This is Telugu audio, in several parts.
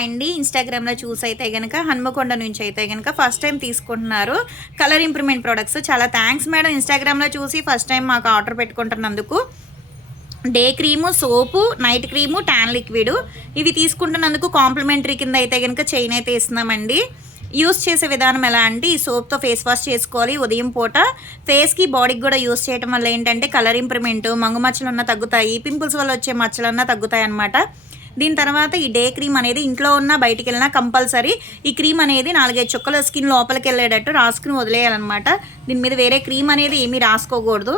హాయ్ అండి. ఇన్‌స్టాగ్రామ్‌లో చూసైతే గనక హన్మకొండ నుంచి అయితే గనక ఫస్ట్ టైం తీసుకుంటున్నారు కలర్ ఇంప్రూవ్‌మెంట్ ప్రొడక్ట్స్. చాలా థాంక్స్ మేడం ఇన్‌స్టాగ్రామ్‌లో చూసి ఫస్ట్ టైం మాకు ఆర్డర్ పెట్టుకుంటున్నందుకు. డే క్రీము, సోపు, నైట్ క్రీము, టాన్ లిక్విడ్ ఇవి తీసుకుంటున్నందుకు కాంప్లిమెంటరీ కింద అయితే గనక చైన్ అయితే ఇస్తున్నామండి. యూస్ చేసే విధానం ఎలా అంటే ఈ సోప్తో ఫేస్ వాష్ చేసుకోవాలి ఉదయం పూట. ఫేస్కి బాడీకి కూడా యూస్ చేయడం వల్ల ఏంటంటే కలర్ ఇంప్రూవ్‌మెంట్, మంగు మచ్చలున్నా తగ్గుతాయి, పింపుల్స్ వల్ల వచ్చే మచ్చలన్నా తగ్గుతాయి అన్నమాట. దీని తర్వాత ఈ డే క్రీమ్ అనేది ఇంట్లో ఉన్న బయటికి వెళ్ళినా కంపల్సరీ ఈ క్రీమ్ అనేది 4-5 చుక్కలు స్కిన్ లోపలికి వెళ్ళేటట్టు రాసుకుని వదిలేయాలన్నమాట. దీని మీద వేరే క్రీమ్ అనేది ఏమీ రాసుకోకూడదు.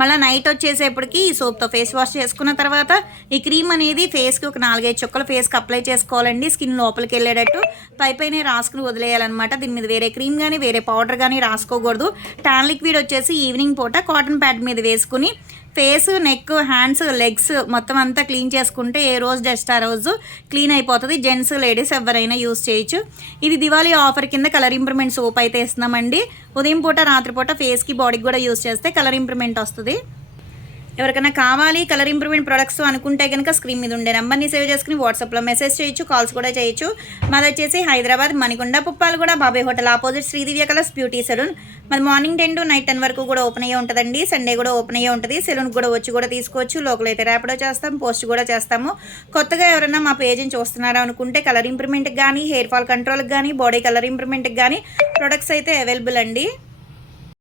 మళ్ళీ నైట్ వచ్చేసేపటికి ఈ సోప్తో ఫేస్ వాష్ చేసుకున్న తర్వాత ఈ క్రీమ్ అనేది ఫేస్కి ఒక 4-5 చుక్కలు ఫేస్కి అప్లై చేసుకోవాలండి. స్కిన్ లోపలికి వెళ్ళేటట్టు పైపైనే రాసుకుని వదిలేయాలన్నమాట. దీని మీద వేరే క్రీమ్ కానీ వేరే పౌడర్ కానీ రాసుకోకూడదు. టాన్ లిక్విడ్ వచ్చేసి ఈవినింగ్ పూట కాటన్ ప్యాడ్ మీద వేసుకుని ఫేస్, నెక్, హ్యాండ్స్, లెగ్స్ మొత్తం అంతా క్లీన్ చేసుకుంటే ఏ రోజు డస్ట్ ఆ రోజు క్లీన్ అయిపోతుంది. జెంట్స్, లేడీస్ ఎవరైనా యూస్ చేయొచ్చు. ఇది దివాళీ ఆఫర్ కింద కలర్ ఇంప్రూవ్‌మెంట్ సోప్ అయితే ఇస్తున్నామండి. ఉదయం పూట, రాత్రిపూట ఫేస్కి, బాడీకి కూడా యూస్ చేస్తే కలర్ ఇంప్రూవ్‌మెంట్ వస్తుంది. ఎవరికైనా కావాలి కలర్ ఇంప్రూవ్‌మెంట్ ప్రొడక్ట్స్ అనుకుంటే కనుక స్క్రీన్ మీద ఉండే నెంబర్ని సేవ్ చేసుకుని వాట్సాప్లో మెసేజ్ చేయొచ్చు, కాల్స్ కూడా చేయొచ్చు. మాది వచ్చేసి Hyderabad Manikonda, Puppalaguda, Babai hotel opposite Sridivya colours beauty salon. మరి మార్నింగ్ 10 to నైట్ 10 వరకు కూడా ఓపెన్ అయ్యే ఉంటుందండి. సండే కూడా ఓపెన్ అయ్యే ఉంటుంది. సెలూన్కి కూడా వచ్చి కూడా తీసుకోవచ్చు. లోకల్ అయితే ర్యాపిడో చేస్తాం, పోస్ట్ కూడా చేస్తాము. కొత్తగా ఎవరైనా మా పేజ్ని చూస్తున్నారా అనుకుంటే కలర్ ఇంప్రూవ్‌మెంట్కి కానీ, హెయిర్ ఫాల్ కంట్రోల్కి కానీ, బాడీ కలర్ ఇంప్రూవ్‌మెంట్కి కానీ ప్రొడక్ట్స్ అయితే అవైలబుల్ అండి.